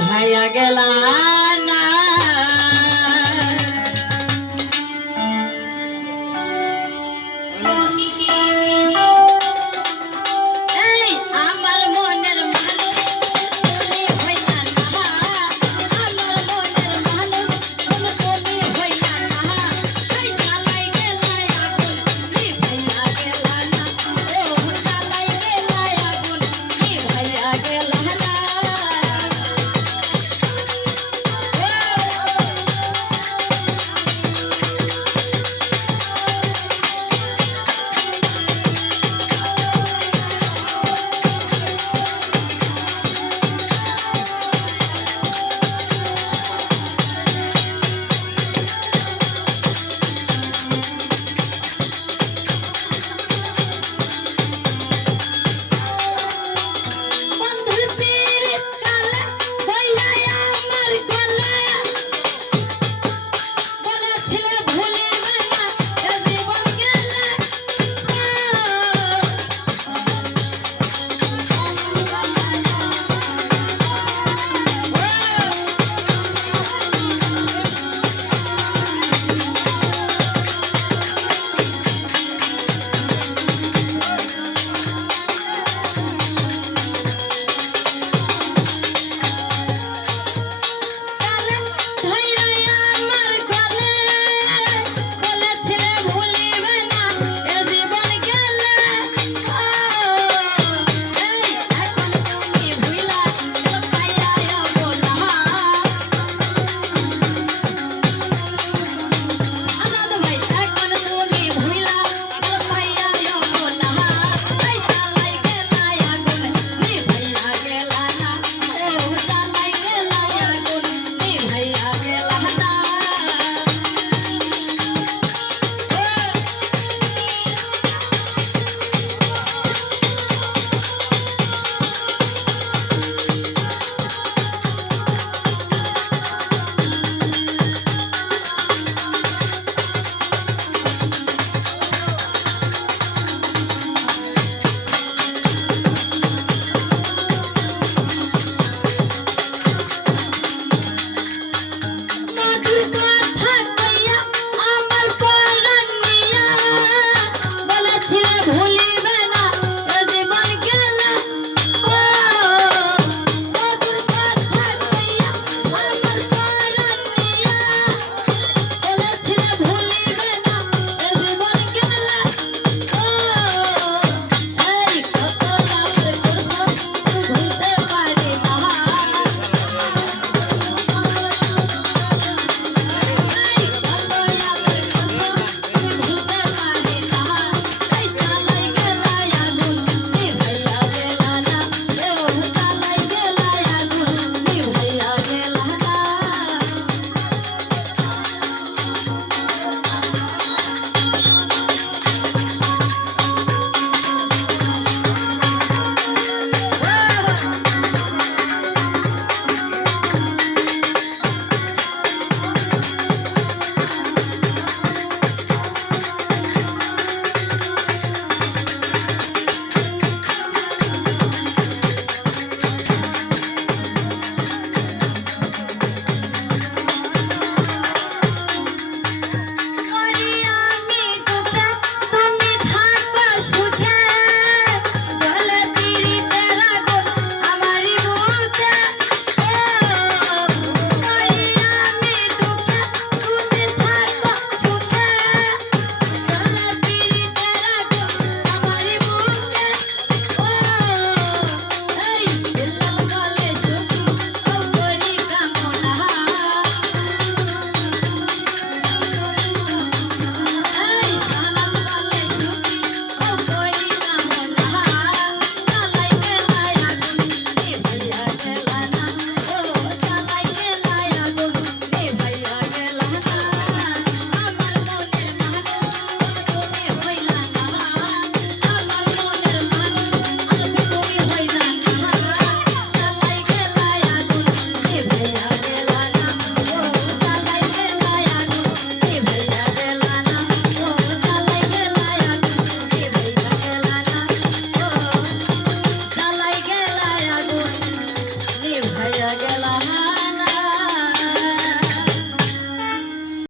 ভাইয়া গেলা